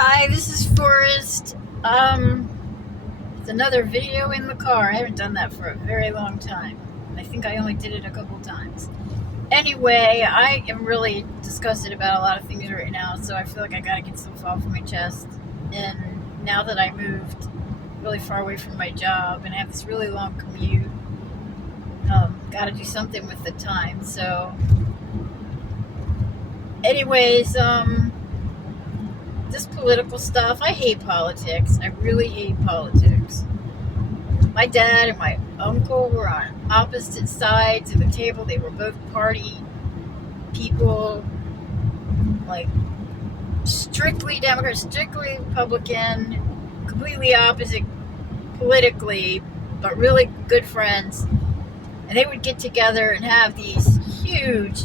Hi, this is Forrest. It's another video in the car. I haven't done that for a very long time. I think I only did it a couple times. Anyway, I am really disgusted about a lot of things right now, so I feel like I gotta get stuff off my chest. And now that I moved really far away from my job and I have this really long commute, gotta do something with the time. So, anyways, this political stuff. I hate politics. I really hate politics. My dad and my uncle were on opposite sides of the table. They were both party people, like strictly Democrat, strictly Republican, completely opposite politically, but really good friends. And they would get together and have these huge,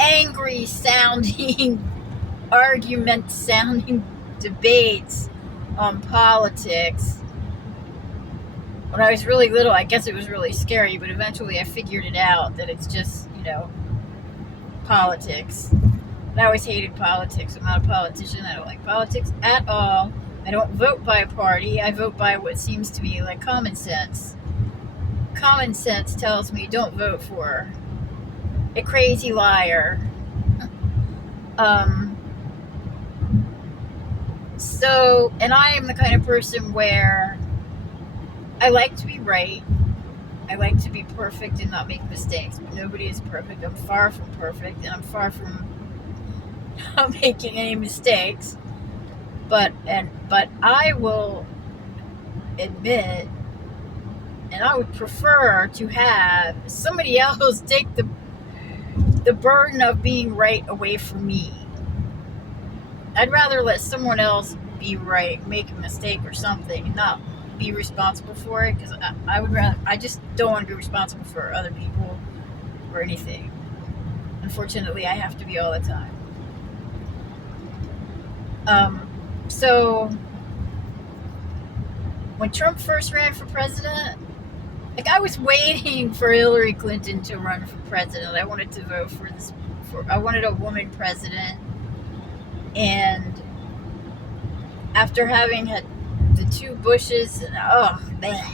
angry sounding argument sounding debates on politics. When I was really little, I guess it was really scary, but eventually I figured it out that it's just, politics. And I always hated politics. I'm not a politician. I don't like politics at all. I don't vote by a party. I vote by what seems to me like common sense. Common sense tells me don't vote for a crazy liar. So, and I am the kind of person where I like to be right. I like to be perfect and not make mistakes. But nobody is perfect. I'm far from perfect, and I'm far from not making any mistakes. But I will admit, and I would prefer to have somebody else take the burden of being right away from me. I'd rather let someone else be right, make a mistake or something, and not be responsible for it, because I just don't want to be responsible for other people or anything. Unfortunately, I have to be all the time. So when Trump first ran for president, like, I was waiting for Hillary Clinton to run for president. I wanted to vote I wanted a woman president. And after having had the two Bushes, oh man,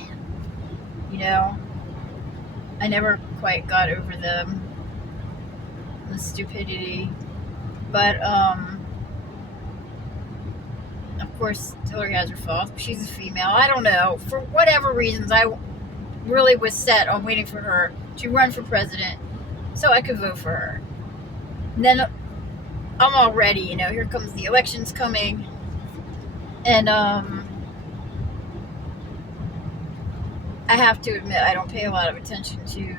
I never quite got over them, the stupidity. But of course, Hillary has her faults. She's a female. I don't know. For whatever reasons, I really was set on waiting for her to run for president so I could vote for her. And then I'm all ready, here comes the elections coming. And I have to admit, I don't pay a lot of attention to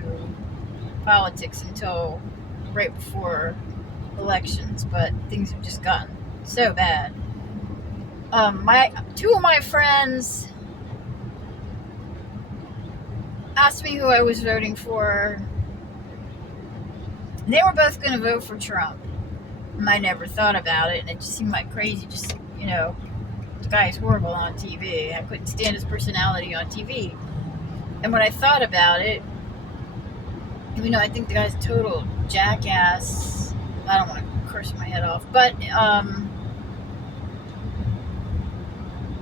politics until right before elections, but things have just gotten so bad. Two of my friends asked me who I was voting for. They were both going to vote for Trump. And I never thought about it, and it just seemed like crazy. Just, the guy is horrible on TV. I couldn't stand his personality on TV. And when I thought about it, I think the guy's a total jackass. I don't want to curse my head off, but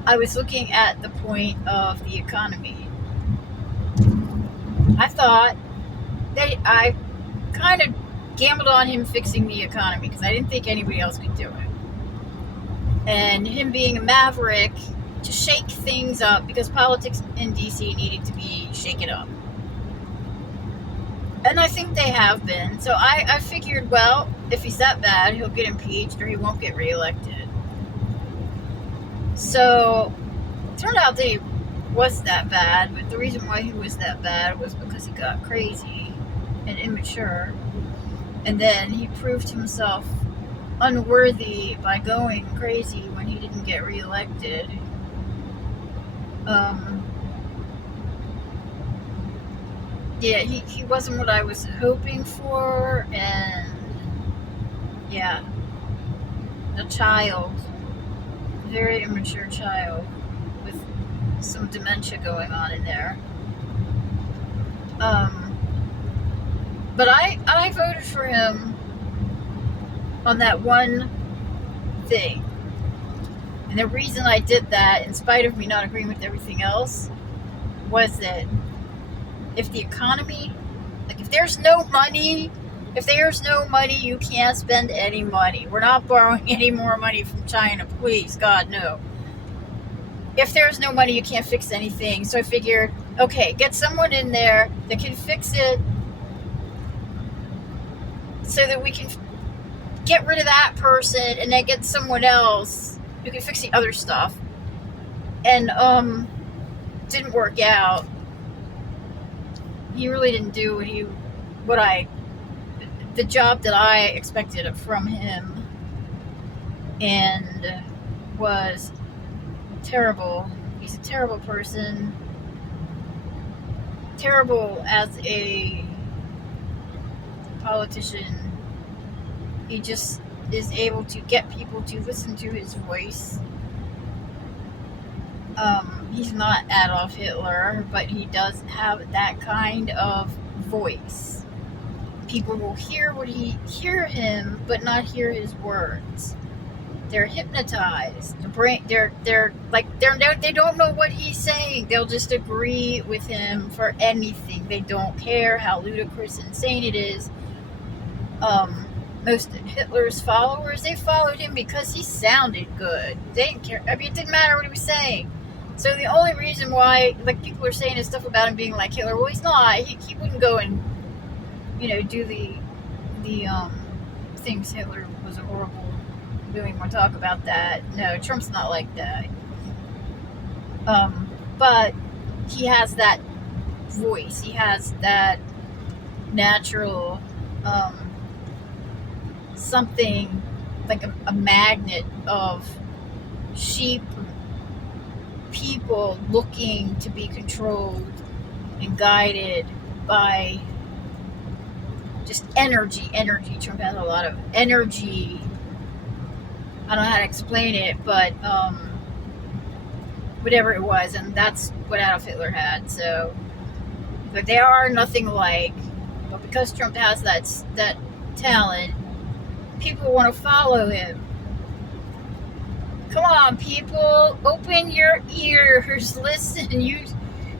I was looking at the point of the economy. I thought that I kind of gambled on him fixing the economy because I didn't think anybody else could do it. And him being a maverick to shake things up, because politics in DC needed to be shaken up. And I think they have been. So I figured, well, if he's that bad, he'll get impeached or he won't get reelected. So it turned out that he was that bad, but the reason why he was that bad was because he got crazy and immature. And then he proved himself unworthy by going crazy when he didn't get reelected. He wasn't what I was hoping for, and a child, a very immature child with some dementia going on in there. But I voted for him on that one thing. And the reason I did that, in spite of me not agreeing with everything else, was that if the economy, like if there's no money, you can't spend any money. We're not borrowing any more money from China, please, God, no. If there's no money, you can't fix anything. So I figured, okay, get someone in there that can fix it so that we can get rid of that person and then get someone else who can fix the other stuff. And didn't work out. He really didn't do the job that I expected from him, and was terrible. He's a terrible person, terrible as a politician. He just is able to get people to listen to his voice. He's not Adolf Hitler, but he does have that kind of voice. People will hear him, but not hear his words. They're hypnotized. The brain, they don't know what he's saying. They'll just agree with him for anything. They don't care how ludicrous, insane it is. Most of Hitler's followers, they followed him because he sounded good. They didn't care. I mean, it didn't matter what he was saying. So the only reason why, like, people are saying this stuff about him being like Hitler, well, he's not. He wouldn't go and, do the things Hitler was horrible doing. We'll talk about that. No, Trump's not like that. But he has that voice. He has that natural, something like a magnet of sheep people looking to be controlled and guided by just energy. Trump has a lot of energy. I don't know how to explain it, but whatever it was, and that's what Adolf Hitler had. So, but they are nothing alike. But because Trump has that talent, people want to follow him. Come on, people, open your ears, listen.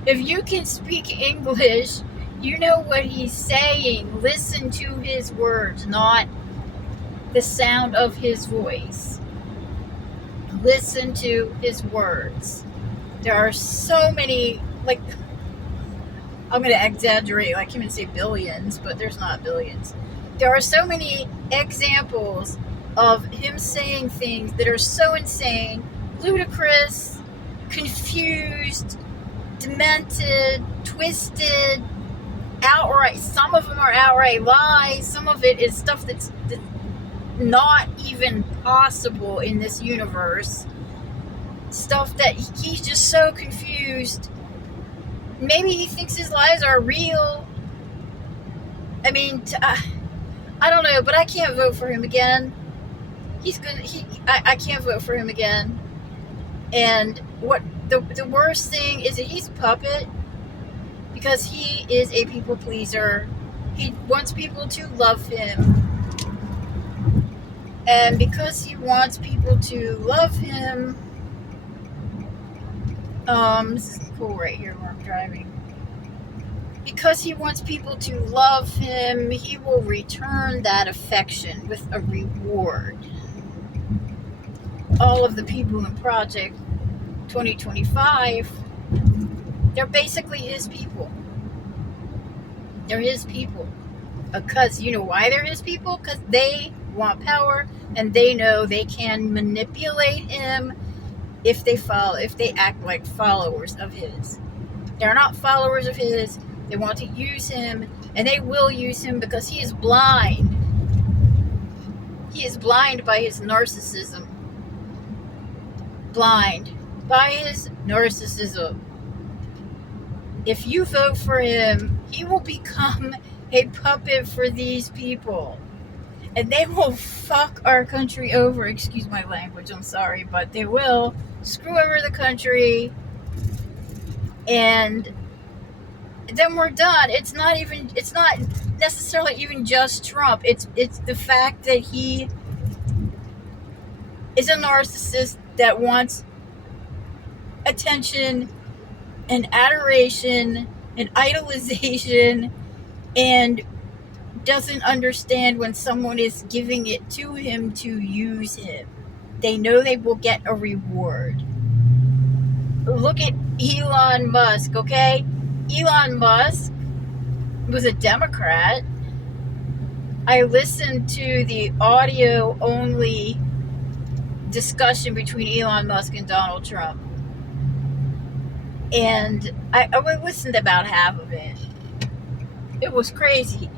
If you can speak English, you know what he's saying. Listen to his words, not the sound of his voice. Listen to his words. There are so many, like, I'm going to exaggerate, like, even say billions, but there's not billions. There are so many examples of him saying things that are so insane, ludicrous, confused, demented, twisted, outright. Some of them are outright lies. Some of it is stuff that's not even possible in this universe. Stuff that he's just so confused. Maybe he thinks his lies are real. I mean, I don't know, but I can't vote for him again. I can't vote for him again. And what the worst thing is that he's a puppet, because he is a people pleaser. He wants people to love him. And because he wants people to love him, this is cool right here where I'm driving. Because he wants people to love him, he will return that affection with a reward. All of the people in Project 2025, they're basically his people. They're his people. Because you know why they're his people? Because they want power, and they know they can manipulate him if they act like followers of his. They're not followers of his. They want to use him, and they will use him because he is blind. He is blind by his narcissism. Blind by his narcissism. If you vote for him, he will become a puppet for these people. And they will fuck our country over. Excuse my language, I'm sorry, but they will screw over the country. And then we're done. It's not necessarily even just Trump. It's the fact that he is a narcissist that wants attention and adoration and idolization and doesn't understand when someone is giving it to him to use him. They know they will get a reward. Look at Elon Musk, okay? Elon Musk was a Democrat. I listened to the audio only discussion between Elon Musk and Donald Trump. And I listened to about half of it. It was crazy.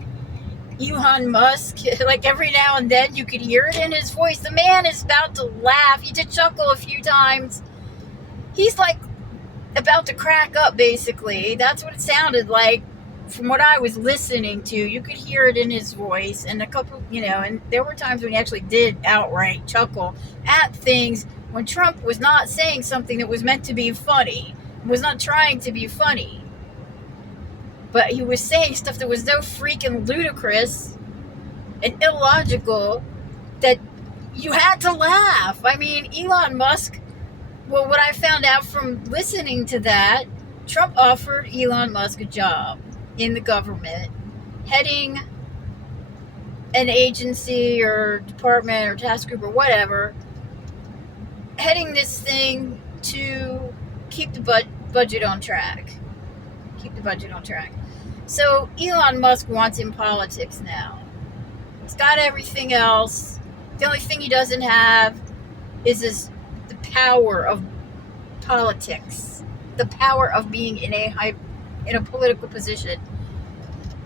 Elon Musk, like every now and then you could hear it in his voice. The man is about to laugh. He did chuckle a few times. He's like about to crack up, basically. That's what it sounded like from what I was listening to. You could hear it in his voice. And a couple, and there were times when he actually did outright chuckle at things when Trump was not saying something that was meant to be funny, was not trying to be funny. But he was saying stuff that was so freaking ludicrous and illogical that you had to laugh. I mean, Elon Musk, well, what I found out from listening to that, Trump offered Elon Musk a job in the government, heading an agency or department or task group or whatever, heading this thing to keep the budget on track. Keep the budget on track. So Elon Musk wants in politics now. He's got everything else. The only thing he doesn't have is the power of politics, the power of being in a political position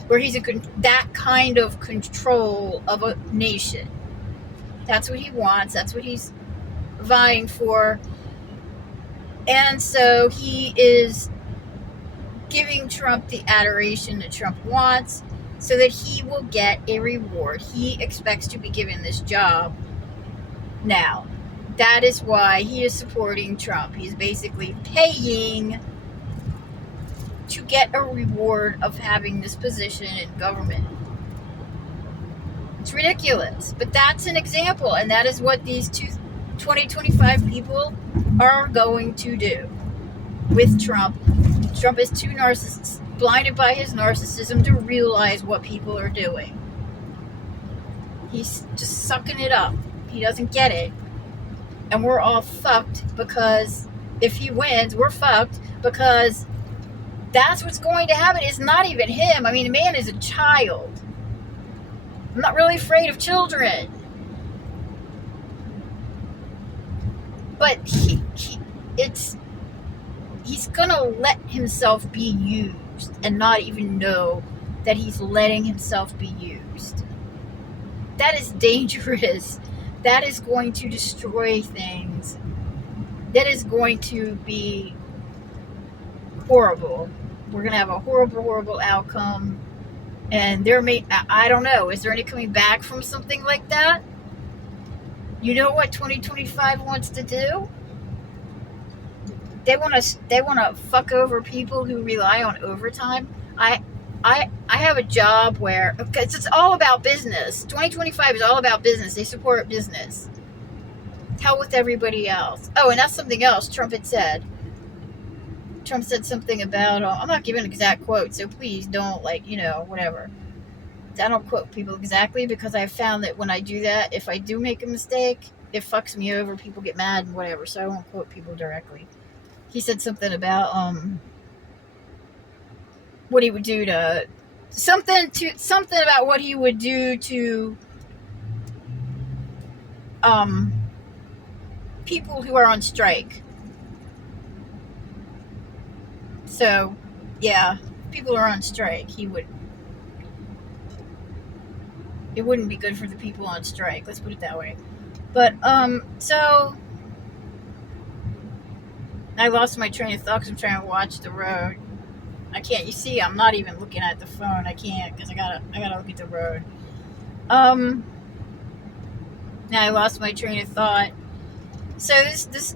where he's that kind of control of a nation. That's what he wants. That's what he's vying for. And so he is giving Trump the adoration that Trump wants so that he will get a reward. He expects to be given this job now. That is why he is supporting Trump. He's basically paying to get a reward of having this position in government. It's ridiculous, but that's an example, and that is what these 2025 people are going to do with Trump. Trump is too blinded by his narcissism to realize what people are doing. He's just sucking it up. He doesn't get it. And we're all fucked because if he wins, we're fucked because that's what's going to happen. It's not even him. I mean, the man is a child. I'm not really afraid of children. But he's gonna let himself be used and not even know that he's letting himself be used. That is dangerous. That is going to destroy things. That is going to be horrible. We're going to have a horrible, horrible outcome. And I don't know, is there any coming back from something like that? You know what 2025 wants to do? They want to fuck over people who rely on overtime. I have a job where, because it's all about business. 2025 is all about business. They support business. Hell with everybody else. Oh, and that's something else Trump had said. Trump said something about, I'm not giving an exact quote, so please don't, whatever. I don't quote people exactly because I found that when I do that, if I do make a mistake, it fucks me over. People get mad and whatever, so I won't quote people directly. He said something about what he would do to something about what he would do to people who are on strike. So, yeah, people are on strike. It wouldn't be good for the people on strike. Let's put it that way. But so I lost my train of thought because I'm trying to watch the road. I can't. You see, I'm not even looking at the phone. I can't because I gotta look at the road. Now I lost my train of thought. So this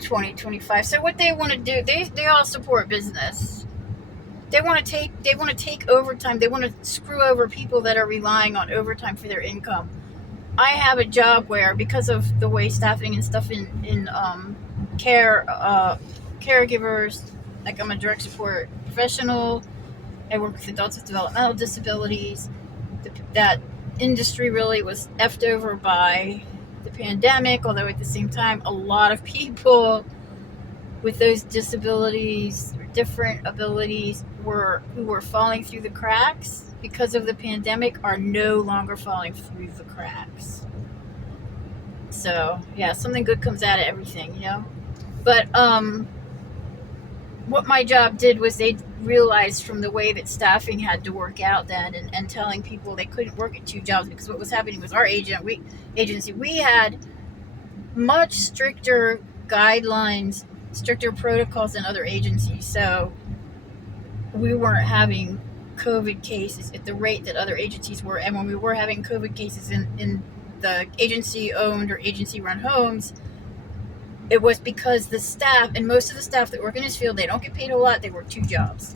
2025. So what they want to do? They all support business. They want to take overtime. They want to screw over people that are relying on overtime for their income. I have a job where, because of the way staffing and stuff in care caregivers, like I'm a direct support professional. I work with adults with developmental disabilities. That industry really was effed over by the pandemic, although at the same time, a lot of people with those disabilities or different abilities who were falling through the cracks because of the pandemic are no longer falling through the cracks. So yeah, something good comes out of everything, you know. But what my job did was they realized from the way that staffing had to work out then, and telling people they couldn't work at two jobs, because what was happening was our agency, we had much stricter guidelines, stricter protocols than other agencies. So we weren't having COVID cases at the rate that other agencies were. And when we were having COVID cases in the agency owned or agency run homes, it was because the staff, and most of the staff that work in this field, they don't get paid a lot. They work two jobs.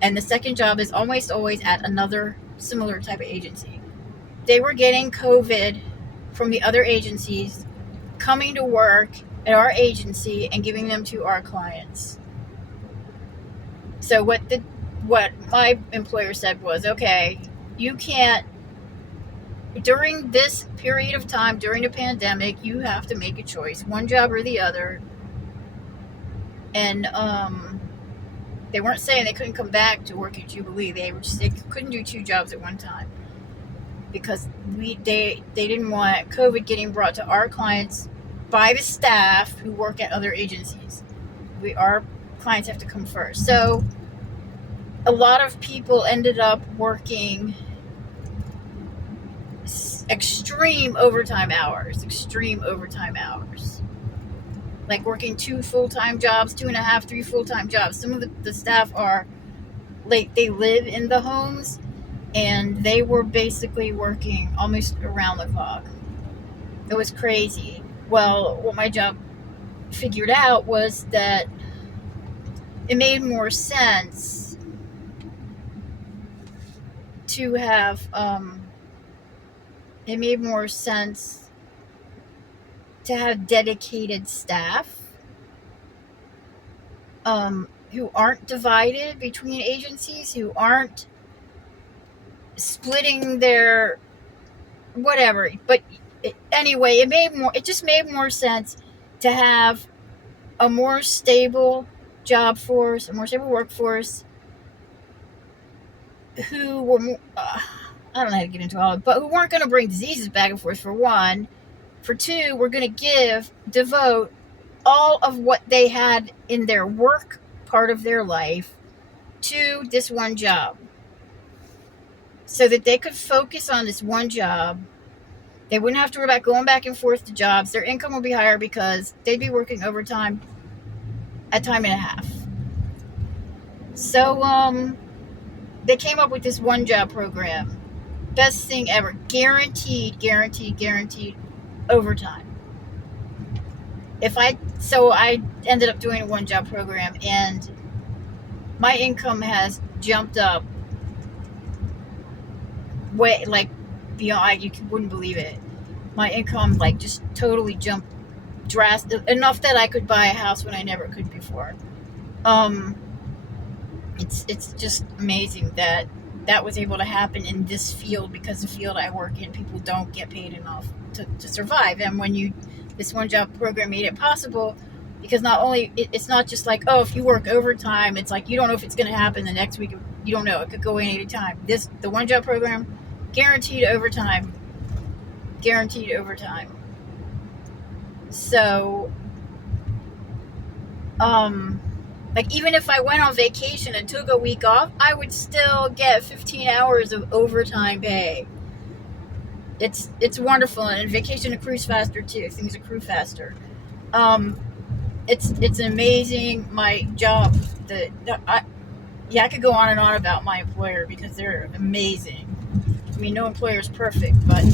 And the second job is almost always at another similar type of agency. They were getting COVID from the other agencies, coming to work at our agency and giving them to our clients. So what my employer said was, okay, you can't, during this period of time, during the pandemic, you have to make a choice, one job or the other. And they weren't saying they couldn't come back to work at Jubilee. They couldn't do two jobs at one time, because they didn't want COVID getting brought to our clients by the staff who work at other agencies. Our clients have to come first. So a lot of people ended up working extreme overtime hours, like working 2 full-time jobs, 2.5, 3 full-time jobs. Some of the staff are like, they live in the homes, and they were basically working almost around the clock. It was crazy. Well, what my job figured out was that it made more sense to have dedicated staff who aren't divided between agencies, who aren't splitting their whatever. But anyway, it just made more sense to have a more stable job force, a more stable workforce, who were more, I don't know how to get into all of it, but who weren't going to bring diseases back and forth, for one. For two, we're going to devote all of what they had in their work part of their life to this one job, so that they could focus on this one job. They wouldn't have to worry about going back and forth to jobs. Their income would be higher because they'd be working overtime at time and a half. So they came up with this one job program. Best thing ever. Guaranteed overtime. So I ended up doing a one job program, and my income has jumped up way, like, beyond, you wouldn't believe it. My income, like, just totally jumped drastic enough that I could buy a house when I never could before. It's just amazing that was able to happen in this field, because the field I work in, people don't get paid enough to survive. And when this one job program made it possible, because not only it's not just like, oh, if you work overtime, it's like you don't know if it's going to happen the next week. You don't know, it could go in any time. The one job program, guaranteed overtime. So like, even if I went on vacation and took a week off, I would still get 15 hours of overtime pay. It's wonderful. And vacation accrues faster too. Things accrue faster. It's amazing. My job, I could go on and on about my employer, because they're amazing. I mean, no employer is perfect, but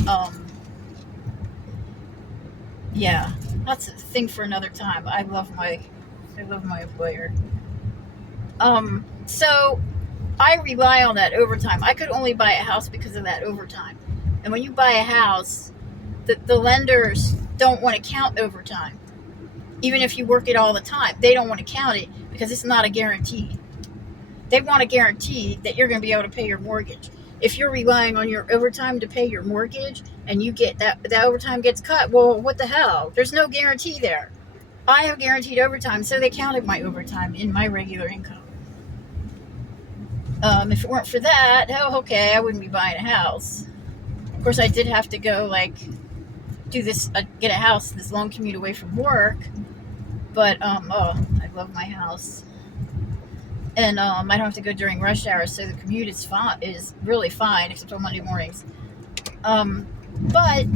yeah, that's a thing for another time. I love my employer. So I rely on that overtime. I could only buy a house because of that overtime. And when you buy a house, the lenders don't want to count overtime. Even if you work it all the time, they don't want to count it because it's not a guarantee. They want a guarantee that you're going to be able to pay your mortgage. If you're relying on your overtime to pay your mortgage and you get that overtime gets cut, well, what the hell? There's no guarantee there. I have guaranteed overtime, so they counted my overtime in my regular income. If it weren't for that, oh, okay, I wouldn't be buying a house. Of course, I did have to go do this, get a house this long commute away from work. But I love my house, and I don't have to go during rush hour, so the commute is really fine, except on Monday mornings. But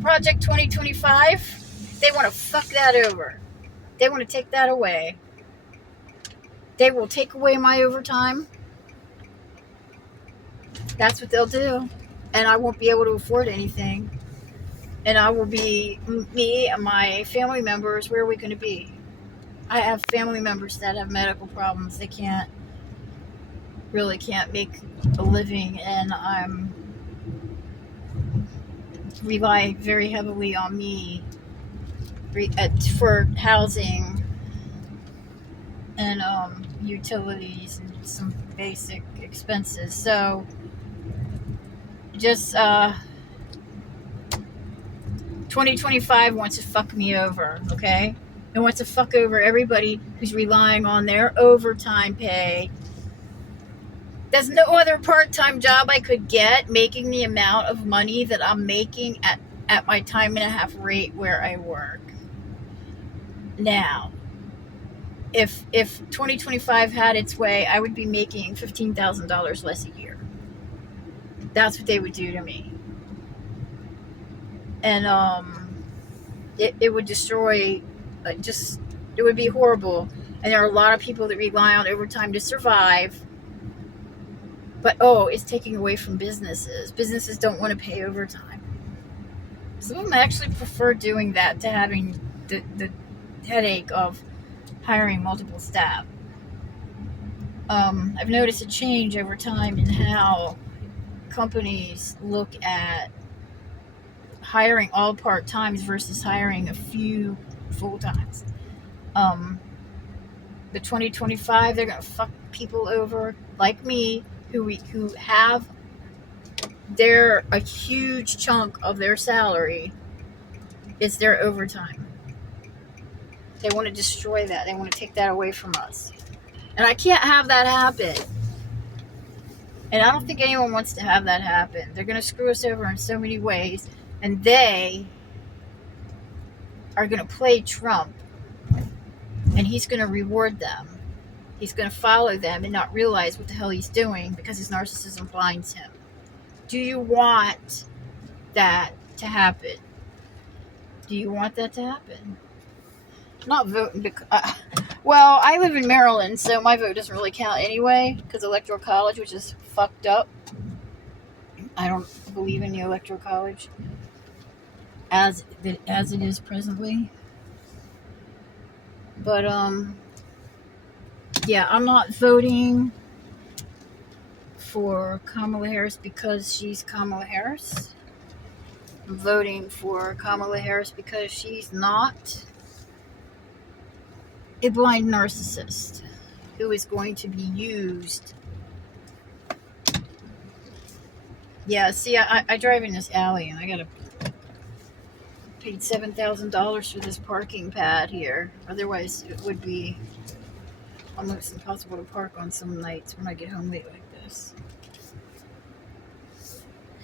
Project 2025, they want to fuck that over. They want to take that away. They will take away my overtime. That's what they'll do, and I won't be able to afford anything. And I will be, me and my family members, where are we going to be? I have family members that have medical problems. They really can't make a living, and I'm rely very heavily on me for housing and utilities and some basic expenses. So just 2025 wants to fuck me over, okay? It wants to fuck over everybody who's relying on their overtime pay. There's no other part-time job I could get making the amount of money that I'm making at my time and a half rate where I work. Now, if 2025 had its way, I would be making $15,000 less a year. That's what they would do to me. And it would destroy, it would be horrible. And there are a lot of people that rely on overtime to survive. But it's taking away from businesses. Businesses don't want to pay overtime. Some of them actually prefer doing that to having the headache of hiring multiple staff. I've noticed a change over time in how companies look at hiring all part-times versus hiring a few full-times. The 2025, they're going to fuck people over like me who have a huge chunk of their salary is their overtime. They want to destroy that. They want to take that away from us. And I can't have that happen. And I don't think anyone wants to have that happen. They're going to screw us over in so many ways. And they are going to play Trump. And he's going to reward them. He's going to follow them and not realize what the hell he's doing because his narcissism blinds him. Do you want that to happen? Do you want that to happen? I'm not voting because... well, I live in Maryland, so my vote doesn't really count anyway because Electoral College, which is fucked up. I don't believe in the Electoral College as it is presently. But, yeah, I'm not voting for Kamala Harris because she's Kamala Harris. I'm voting for Kamala Harris because she's not a blind narcissist who is going to be used. Yeah, see, I drive in this alley and I gotta paid $7,000 for this parking pad here. Otherwise, it would be almost impossible to park on some nights when I get home late like this.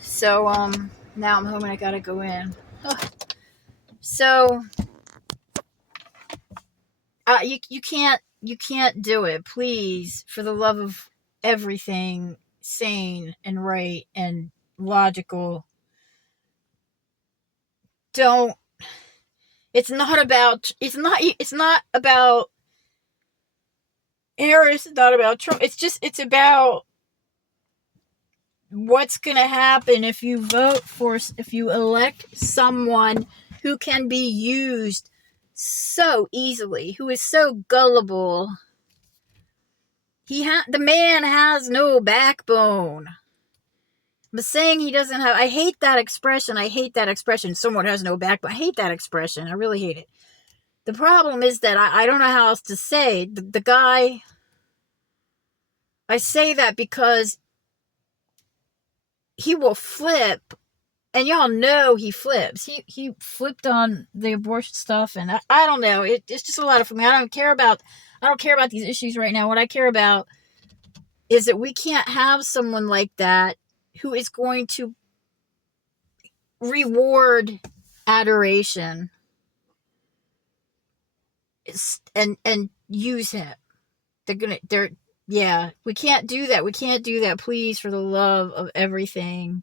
So, now I'm home and I gotta go in. So, you can't do it. Please, for the love of everything sane and right and logical, don't. It's not about Harris. It's not about Trump. It's about what's going to happen if you elect someone who can be used so easily, who is so gullible. The man has no backbone. But saying he doesn't have, I hate that expression. I hate that expression. Someone has no backbone. I hate that expression. I really hate it. The problem is that I don't know how else to say. The guy, I say that because he will flip, and y'all know he flips. He flipped on the abortion stuff, and I don't know. It's just a lot for me. I don't care about these issues right now. What I care about is that we can't have someone like that who is going to reward adoration and use him. They're yeah, we can't do that. We can't do that. Please, for the love of everything,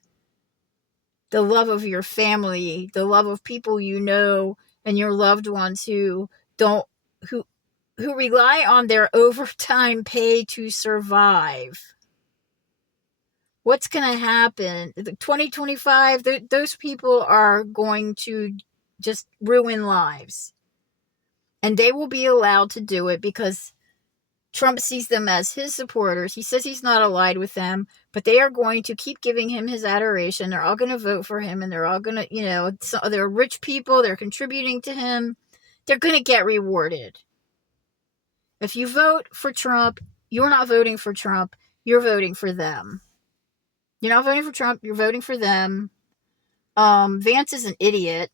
the love of your family, the love of people you know, and your loved ones don't who who rely on their overtime pay to survive. What's going to happen? 2025, those people are going to just ruin lives. And they will be allowed to do it because Trump sees them as his supporters. He says he's not allied with them, but they are going to keep giving him his adoration. They're all going to vote for him, and they're all going to, they're rich people. They're contributing to him. They're going to get rewarded. If you vote for Trump, you're not voting for Trump. You're voting for them. You're not voting for Trump. You're voting for them. Vance is an idiot.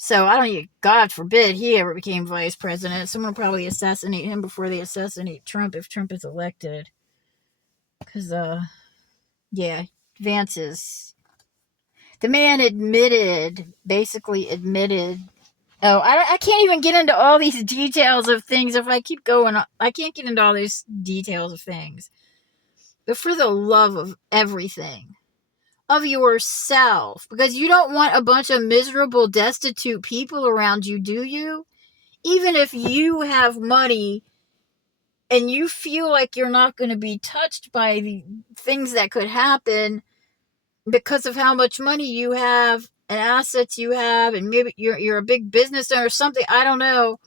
So I don't even, God forbid he ever became vice president. Someone will probably assassinate him before they assassinate Trump if Trump is elected. Because, yeah, Vance is, the man basically admitted, oh, I can't even get into all these details of things. If I keep going, I can't get into all these details of things. But for the love of everything, of yourself, because you don't want a bunch of miserable, destitute people around you, do you? Even if you have money and you feel like you're not going to be touched by the things that could happen because of how much money you have and assets you have, and maybe you're a big business owner or something, I don't know.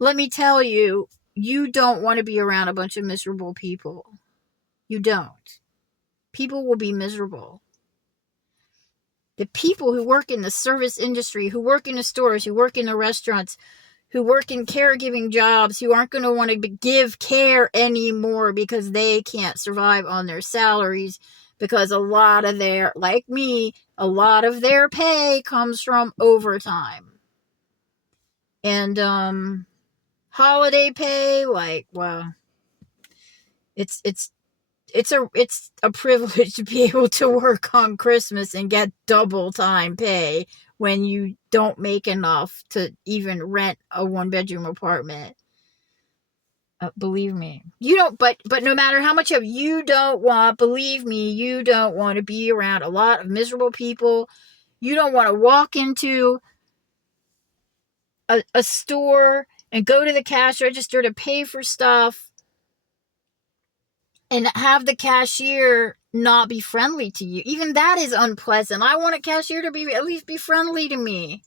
Let me tell you, you don't want to be around a bunch of miserable people. You don't. People will be miserable. The people who work in the service industry, who work in the stores, who work in the restaurants, who work in caregiving jobs, who aren't going to want to give care anymore because they can't survive on their salaries, because a lot of their, like me, a lot of their pay comes from overtime. And holiday pay, like, well, it's a privilege to be able to work on Christmas and get double time pay when you don't make enough to even rent a 1-bedroom apartment. Believe me, you don't. But no matter how much of you don't want, believe me, you don't want to be around a lot of miserable people. You don't want to walk into a store and go to the cash register to pay for stuff and have the cashier not be friendly to you. Even that is unpleasant. I want a cashier to be at least be friendly to me.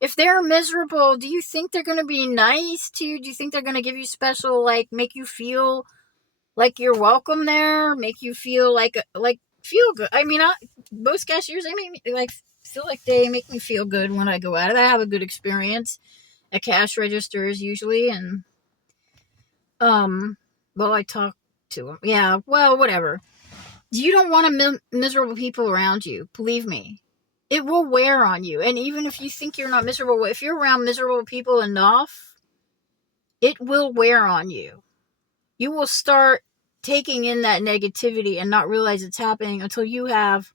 If they're miserable, do you think they're going to be nice to you? Do you think they're going to give you special, like, make you feel like you're welcome there? Make you feel feel good? I mean, most cashiers, they make me feel like they make me feel good when I go out. I have a good experience at cash registers usually, and well, I talk to them. Yeah, well, whatever. You don't want miserable people around you. Believe me. It will wear on you. And even if you think you're not miserable, if you're around miserable people enough, it will wear on you. You will start taking in that negativity and not realize it's happening until you have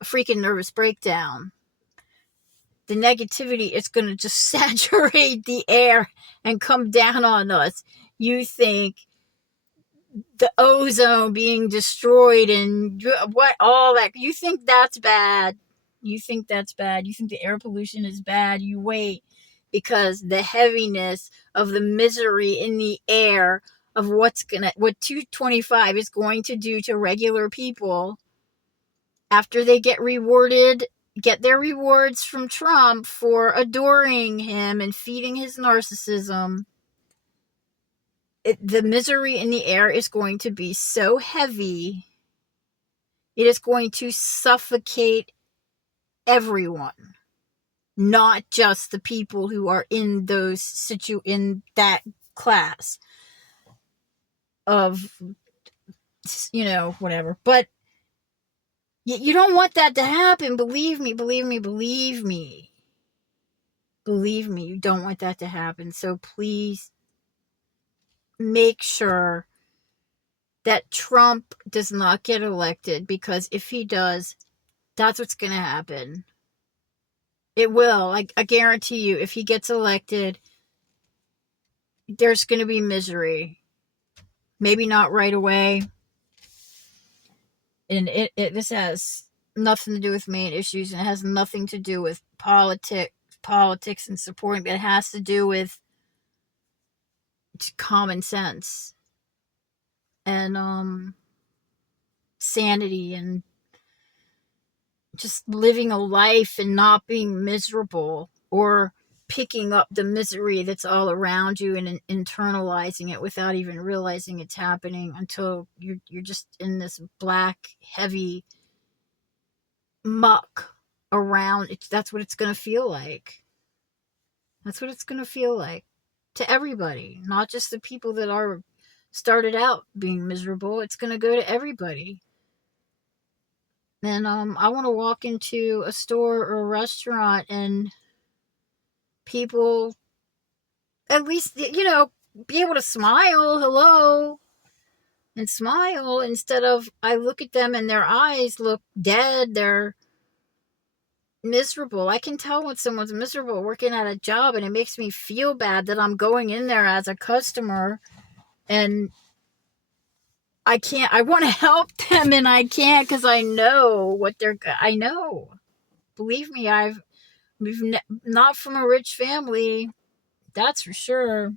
a freaking nervous breakdown. The negativity is going to just saturate the air and come down on us. You think the ozone being destroyed and what, all that. You think that's bad. You think that's bad. You think the air pollution is bad. You wait, because the heaviness of the misery in the air of what 225 is going to do to regular people after they get their rewards from Trump for adoring him and feeding his narcissism. The misery in the air is going to be so heavy. It is going to suffocate everyone, not just the people who are in in that class of, whatever. But you don't want that to happen. Believe me, believe me, believe me. Believe me, you don't want that to happen. So please make sure that Trump does not get elected, because if he does, that's what's going to happen. It will. I guarantee you, if he gets elected, there's going to be misery. Maybe not right away. And this has nothing to do with main issues, and it has nothing to do with politics and supporting. It has to do with common sense and sanity, and just living a life and not being miserable, or picking up the misery that's all around you and internalizing it without even realizing it's happening, until you're just in this black, heavy muck around. That's what it's going to feel like. That's what it's going to feel like to everybody, not just the people that are started out being miserable. It's going to go to everybody. And I want to walk into a store or a restaurant and people at least, be able to smile, hello, and smile, instead of I look at them and their eyes look dead. They're miserable. I can tell when someone's miserable working at a job, and it makes me feel bad that I'm going in there as a customer and I want to help them and I can't, because I know I know. Believe me, not from a rich family. That's for sure.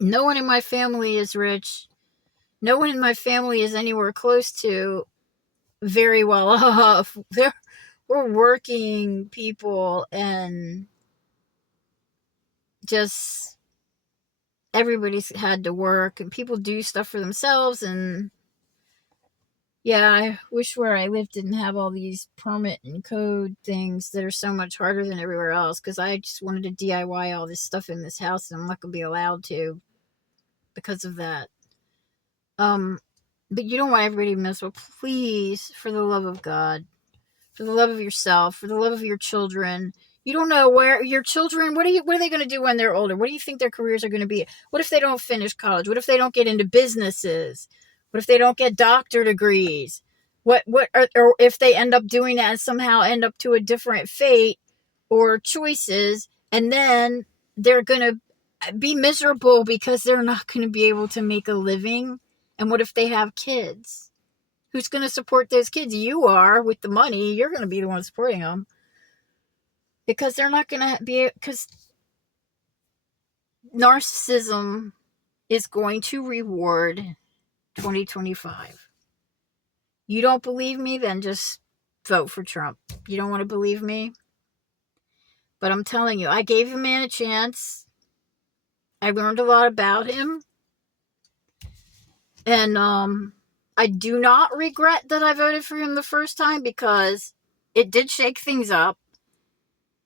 No one in my family is rich. No one in my family is anywhere close to very well off. We're working people, and just everybody's had to work, and people do stuff for themselves. And yeah, I wish where I live didn't have all these permit and code things that are so much harder than everywhere else, because I just wanted to DIY all this stuff in this house, and I'm not going to be allowed to because of that. But you don't want everybody to miss. Well, please, for the love of God, for the love of yourself, for the love of your children. You don't know where your children, what are they going to do when they're older? What do you think their careers are going to be? What if they don't finish college? What if they don't get into businesses? What if they don't get doctor degrees? Or if they end up doing that and somehow end up to a different fate or choices, and then they're going to be miserable because they're not going to be able to make a living? And what if they have kids? Who's going to support those kids? You are, with the money. You're going to be the one supporting them. Because they're not going to be... Because narcissism is going to reward 2025. You don't believe me? Then just vote for Trump. You don't want to believe me? But I'm telling you, I gave the man a chance. I learned a lot about him. And I do not regret that I voted for him the first time, because it did shake things up.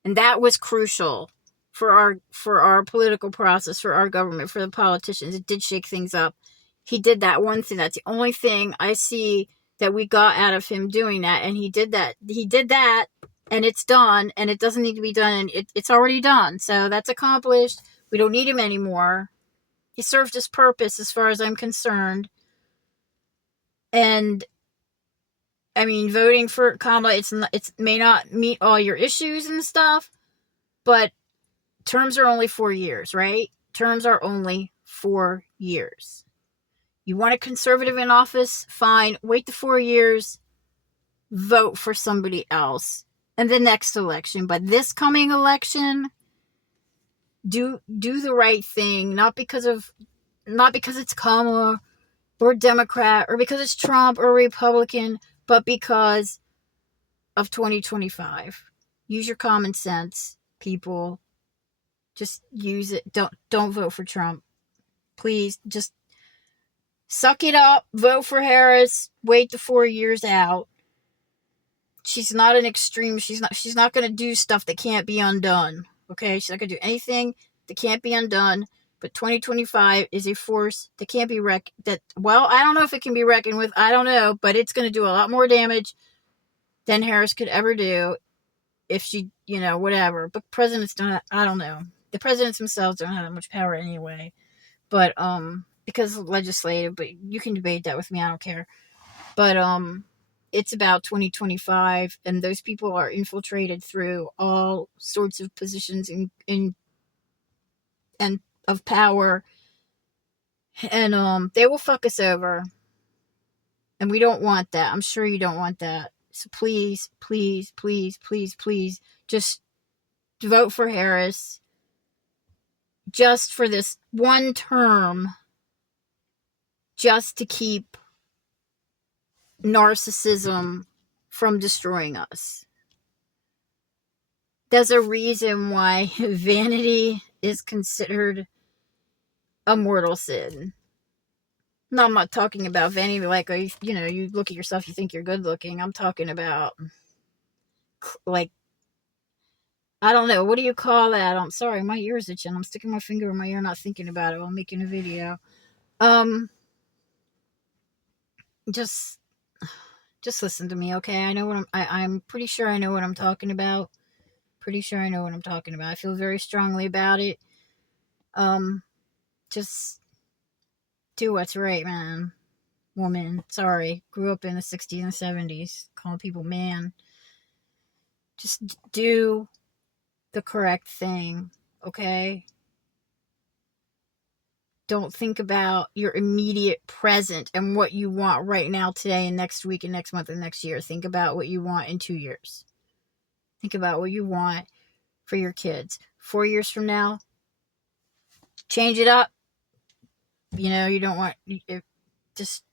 And that was crucial for our political process, for our government, for the politicians. It did shake things up. He did that one thing. That's the only thing I see that we got out of him doing that. And he did that. He did that, and it's done, and it doesn't need to be done. And it's already done. So that's accomplished. We don't need him anymore. He served his purpose as far as I'm concerned. And I mean, voting for Kamala, it may not meet all your issues and stuff, but terms are only 4 years, right? Terms are only 4 years. You want a conservative in office? Fine. Wait the 4 years. Vote for somebody else in the next election. But this coming election, do the right thing. Not because it's Kamala or Democrat, or because it's Trump or Republican, but because of 2025. Use your common sense, people. Just use it. Don't vote for Trump. Please, just Suck it up. Vote for Harris. Wait the 4 years out. She's not an extreme. She's not going to do stuff that can't be undone. Okay? She's not going to do anything that can't be undone. But 2025 is a force that can't be well, I don't know if it can be reckoned with. I don't know. But it's going to do a lot more damage than Harris could ever do if she, whatever. But presidents don't, I don't know. The presidents themselves don't have that much power anyway. But, because legislative, but you can debate that with me. I don't care. But, it's about 2025, and those people are infiltrated through all sorts of positions in and of power, and they will fuck us over, and we don't want that. I'm sure you don't want that. So please, please, please, please, please, just vote for Harris, just for this one term, just to keep narcissism from destroying us. There's a reason why vanity is considered a mortal sin. No, I'm not talking about vanity like, you look at yourself, you think you're good looking. I'm talking about, like, I don't know, what do you call that? I'm sorry, my ear's itching. I'm sticking my finger in my ear, not thinking about it while I'm making a video. Just listen to me, okay? I know what I'm pretty sure I know what I'm talking about. Pretty sure I know what I'm talking about. I feel very strongly about it. Just do what's right, man. Woman. Sorry. Grew up in the 60s and 70s. Calling people man. Just do the correct thing, okay? Don't think about your immediate present and what you want right now, today, and next week, and next month, and next year. Think about what you want in 2 years. Think about what you want for your kids. 4 years from now, change it up. You don't want, just,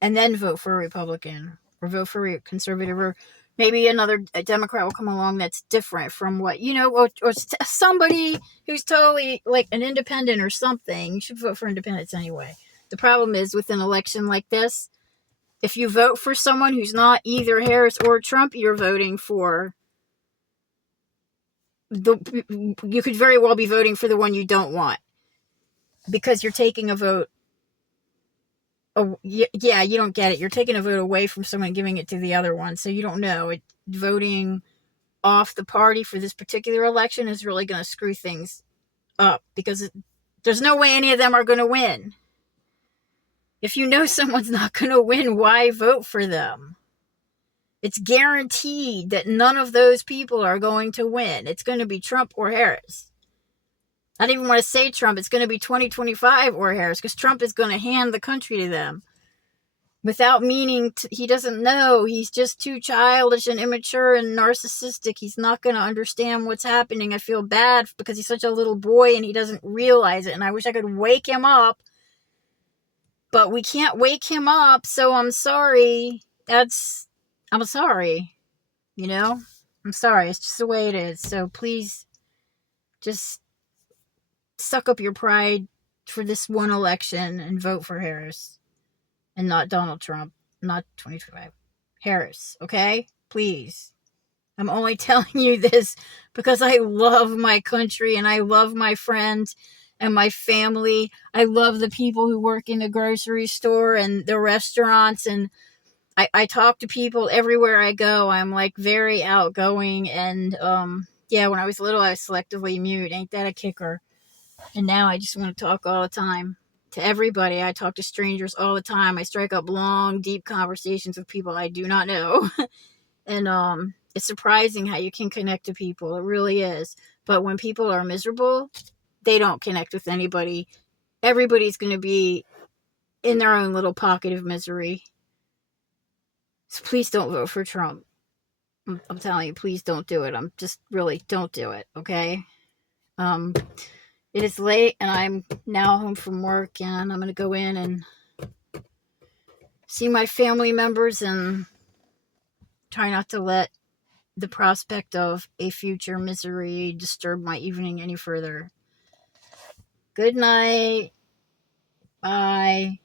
and then vote for a Republican, or vote for a conservative, or maybe a Democrat will come along that's different from what, or somebody who's totally like an independent or something. You should vote for independents anyway. The problem is, with an election like this, if you vote for someone who's not either Harris or Trump, you're voting for you could very well be voting for the one you don't want, because you're taking a vote. Oh, yeah, you don't get it. You're taking a vote away from someone, giving it to the other one. So you don't know. Voting off the party for this particular election is really going to screw things up, because there's no way any of them are going to win. If you know someone's not going to win, why vote for them? It's guaranteed that none of those people are going to win. It's going to be Trump or Harris. I don't even want to say Trump. It's going to be 2025 or Harris, because Trump is going to hand the country to them. Without meaning to, he doesn't know. He's just too childish and immature and narcissistic. He's not going to understand what's happening. I feel bad because he's such a little boy and he doesn't realize it. And I wish I could wake him up. But we can't wake him up, so I'm sorry. I'm sorry. I'm sorry. It's just the way it is. So please, just suck up your pride for this one election and vote for Harris. And not Donald Trump. Not 2025. Harris, okay? Please. I'm only telling you this because I love my country and I love my friends and my family. I love the people who work in the grocery store and the restaurants, and I talk to people everywhere I go. I'm like very outgoing, and when I was little I was selectively mute. Ain't that a kicker? And now I just want to talk all the time to everybody. I talk to strangers all the time. I strike up long, deep conversations with people I do not know. And it's surprising how you can connect to people. It really is. But when people are miserable, they don't connect with anybody. Everybody's going to be in their own little pocket of misery. So please don't vote for Trump. I'm telling you, please don't do it. I'm just really, don't do it, okay? It is late and I'm now home from work, and I'm going to go in and see my family members and try not to let the prospect of a future misery disturb my evening any further. Good night. Bye.